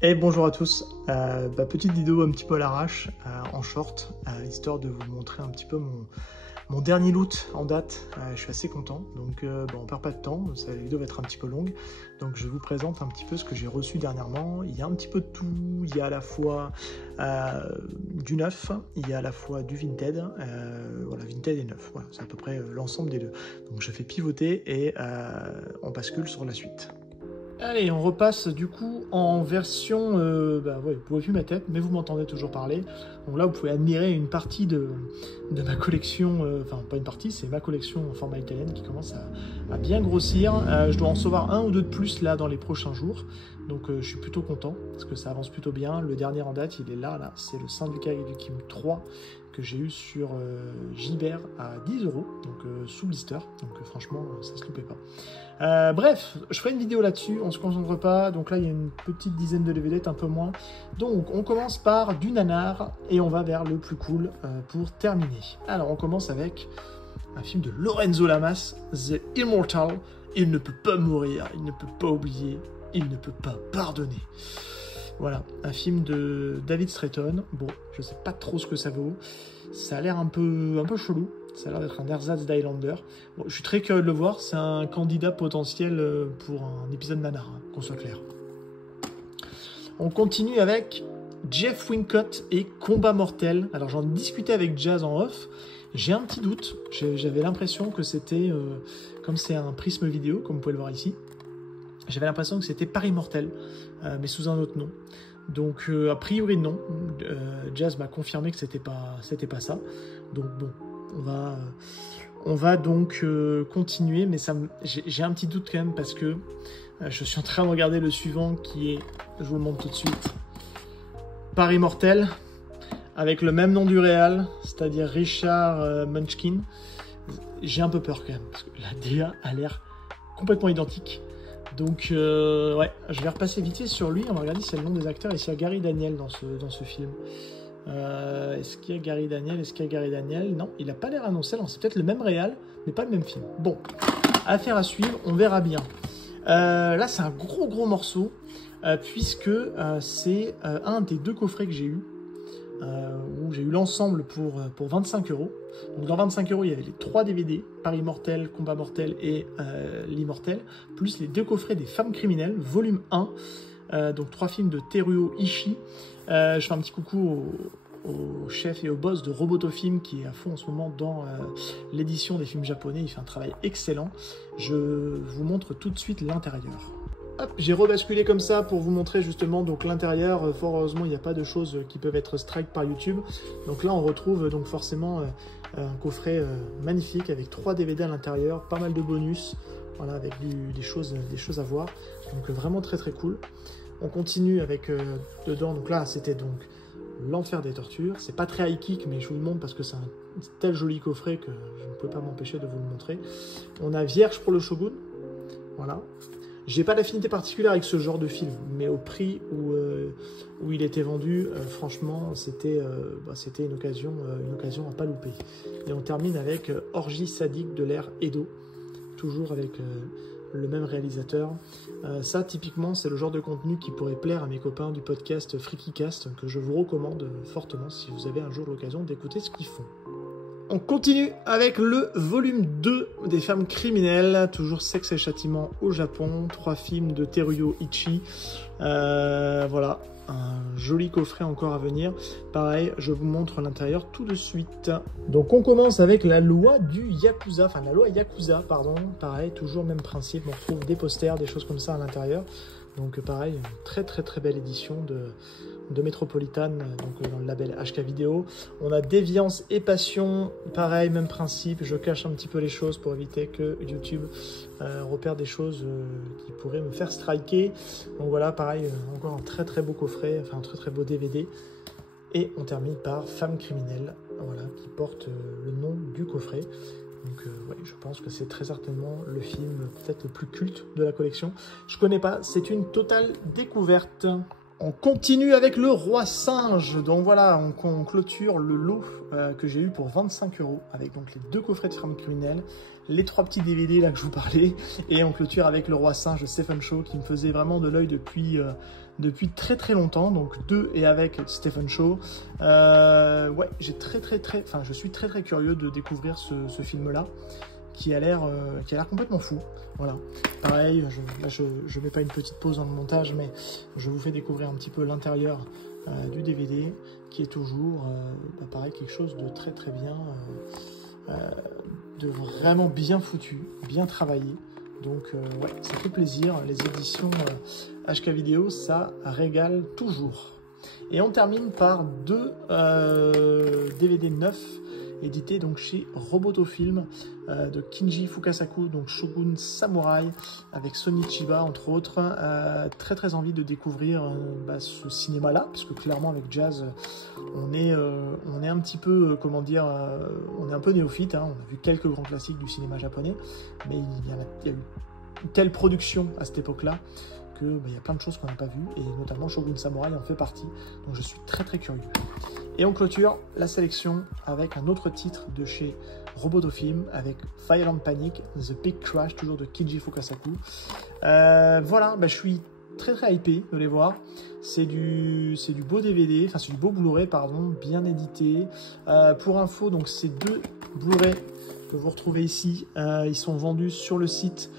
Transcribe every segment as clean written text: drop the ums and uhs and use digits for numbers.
Et bonjour à tous, petite vidéo un petit peu à l'arrache, en short, histoire de vous montrer un petit peu mon dernier loot en date. Je suis assez content, donc on perd pas de temps, la vidéo va être un petit peu longue, donc je vous présente un petit peu ce que j'ai reçu dernièrement. Il y a un petit peu de tout, il y a à la fois du neuf, il y a à la fois du vintage, voilà, vintage et neuf, voilà, c'est à peu près l'ensemble des deux. Donc je fais pivoter et on bascule sur la suite. Allez, on repasse du coup en version... vous pouvez plus ma tête, mais vous m'entendez toujours parler. Donc là, vous pouvez admirer une partie de ma collection, enfin pas une partie, c'est ma collection en format italienne qui commence à bien grossir. Je dois en recevoir un ou deux de plus là dans les prochains jours. Donc je suis plutôt content, parce que ça avance plutôt bien. Le dernier en date, il est là, c'est le Saint-Lucas et du Kim 3 que j'ai eu sur Gibert à 10 €, donc sous blister. Donc franchement, ça se loupait pas. Bref, je ferai une vidéo là-dessus, on se concentre pas. Donc là, il y a une petite dizaine de DVD, un peu moins. Donc on commence par du nanar et on va vers le plus cool pour terminer. Alors on commence avec un film de Lorenzo Lamas, The Immortal. Il ne peut pas mourir, il ne peut pas oublier, il ne peut pas pardonner. Voilà, un film de David Stratton. Bon, je sais pas trop ce que ça vaut. Ça a l'air un peu chelou. Ça a l'air d'être un ersatz d'Highlander. Bon, je suis très curieux de le voir. C'est un candidat potentiel pour un épisode nanar, hein, qu'on soit clair. On continue avec Jeff Wincott et Combat Mortel. Alors j'en discutais avec Jazz en off. J'ai un petit doute. J'avais l'impression que c'était, comme c'est un prisme vidéo, comme vous pouvez le voir ici, j'avais l'impression que c'était Paris Mortel, mais sous un autre nom. Donc a priori non. Jazz m'a confirmé que c'était pas ça. Donc bon, on va donc continuer, mais j'ai un petit doute quand même parce que je suis en train de regarder le suivant qui est, je vous le montre tout de suite, Paris Mortel, avec le même nom du réal, c'est-à-dire Richard Munchkin. J'ai un peu peur quand même, parce que la DA a l'air complètement identique. Donc ouais, je vais repasser vite fait sur lui, on va regarder si c'est le nom des acteurs et s'il y a Gary Daniel dans ce film. Est-ce qu'il y a Gary Daniel? Non, il n'a pas l'air annoncé, alors c'est peut-être le même réal, mais pas le même film. Bon, affaire à suivre, on verra bien. Là, c'est un gros morceau, puisque c'est un des deux coffrets que j'ai eu, où j'ai eu l'ensemble pour 25 €. Donc dans 25 €, il y avait les 3 DVD, Paris Mortel, Combat Mortel et l'Immortel, plus les 2 coffrets des Femmes Criminelles, volume 1, donc 3 films de Teruo Ishii. Je fais un petit coucou au chef et au boss de Robotofilm qui est à fond en ce moment dans l'édition des films japonais. Il fait un travail excellent. Je vous montre tout de suite l'intérieur. J'ai rebasculé comme ça pour vous montrer justement donc l'intérieur. Fort heureusement, il n'y a pas de choses qui peuvent être strike par YouTube. Donc là, on retrouve donc forcément un coffret magnifique avec 3 DVD à l'intérieur, pas mal de bonus, voilà, avec des choses à voir. Donc vraiment très cool. On continue avec dedans. Donc là, c'était donc l'enfer des tortures. C'est pas très high kick, mais je vous le montre parce que c'est un tel joli coffret que je ne peux pas m'empêcher de vous le montrer. On a Vierge pour le Shogun. Voilà. J'ai pas d'affinité particulière avec ce genre de film, mais au prix où il était vendu, franchement, c'était une occasion à pas louper. Et on termine avec Orgie sadique de l'ère Edo, toujours avec le même réalisateur. Ça, typiquement, c'est le genre de contenu qui pourrait plaire à mes copains du podcast FreakyCast, que je vous recommande fortement si vous avez un jour l'occasion d'écouter ce qu'ils font. On continue avec le volume 2 des Femmes Criminelles, toujours Sexe et Châtiment au Japon, 3 films de Teruo Ishii. Voilà, un joli coffret encore à venir. Pareil, je vous montre l'intérieur tout de suite. Donc on commence avec la loi du Yakuza, enfin la loi Yakuza, pardon. Pareil, toujours même principe, on retrouve des posters, des choses comme ça à l'intérieur. Donc pareil, une très belle édition de Metropolitan, donc dans le label HK Vidéo. On a Déviance et Passion, pareil, même principe, je cache un petit peu les choses pour éviter que YouTube repère des choses qui pourraient me faire striker. Donc voilà, pareil, encore un très beau coffret, enfin un très beau DVD. Et on termine par Femmes Criminelles, voilà, qui porte le nom du coffret. Donc ouais, je pense que c'est très certainement le film peut-être le plus culte de la collection. Je connais pas, c'est une totale découverte. On continue avec le Roi Singe. Donc voilà, on clôture le lot que j'ai eu pour 25 € avec donc les 2 coffrets de Ferme Criminelle, les 3 petits DVD là que je vous parlais, et on clôture avec le Roi Singe de Stephen Chow qui me faisait vraiment de l'œil depuis très longtemps. Donc 2 et avec Stephen Chow. Ouais, je suis très curieux de découvrir ce film là qui a l'air complètement fou. Voilà, pareil, je mets pas une petite pause dans le montage, mais je vous fais découvrir un petit peu l'intérieur du DVD, qui est toujours, pareil, quelque chose de très bien, de vraiment bien foutu, bien travaillé. Donc ouais, ça fait plaisir, les éditions HK Vidéo, ça régale toujours. Et on termine par 2 DVD neufs, édité donc chez Robotofilm de Kinji Fukasaku, donc Shogun Samurai avec Sonny Chiba entre autres. Très envie de découvrir ce cinéma là, parce que clairement avec Jazz on est un petit peu comment dire, on est un peu néophyte, hein. On a vu quelques grands classiques du cinéma japonais, mais il y a eu une telle production à cette époque là que il y a plein de choses qu'on n'a pas vues, et notamment Shogun Samurai en fait partie, donc je suis très curieux. Et on clôture la sélection avec un autre titre de chez Robotofilm avec Violent Panic, The Big Crash, toujours de Kinji Fukasaku. Voilà, je suis très hypé de les voir. C'est du beau DVD, enfin c'est du beau Blu-ray, pardon, bien édité. Pour info, donc ces 2 Blu-ray que vous retrouvez ici, ils sont vendus sur le site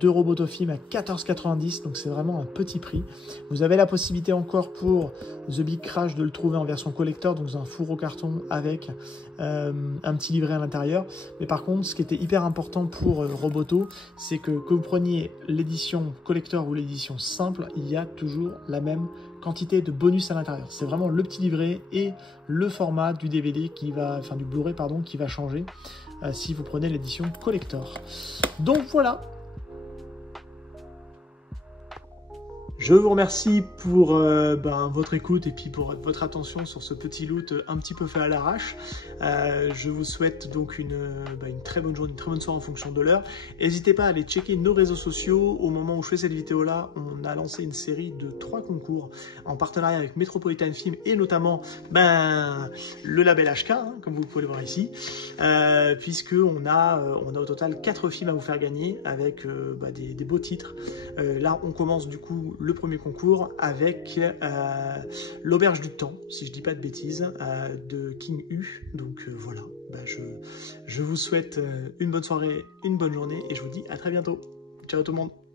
de Robotofilm à 14,90 €, donc c'est vraiment un petit prix. Vous avez la possibilité encore pour The Big Crash de le trouver en version collector, donc dans un four au carton avec un petit livret à l'intérieur. Mais par contre, ce qui était hyper important pour Roboto, c'est que vous preniez l'édition collector ou l'édition simple, il y a toujours la même quantité de bonus à l'intérieur. C'est vraiment le petit livret et le format du DVD qui va, enfin du Blu-ray pardon, qui va changer si vous prenez l'édition collector. Donc voilà. Je vous remercie pour votre écoute et puis pour votre attention sur ce petit loot un petit peu fait à l'arrache. Je vous souhaite donc une très bonne journée, une très bonne soirée en fonction de l'heure. N'hésitez pas à aller checker nos réseaux sociaux. Au moment où je fais cette vidéo-là, on a lancé une série de 3 concours en partenariat avec Metropolitan Film et notamment le label HK, hein, comme vous pouvez le voir ici, puisqu'on a au total 4 films à vous faire gagner avec des beaux titres. Là, on commence du coup le premier concours avec l'Auberge du Temps, si je dis pas de bêtises, de King U. Donc voilà, je vous souhaite une bonne soirée, une bonne journée et je vous dis à très bientôt. Ciao tout le monde.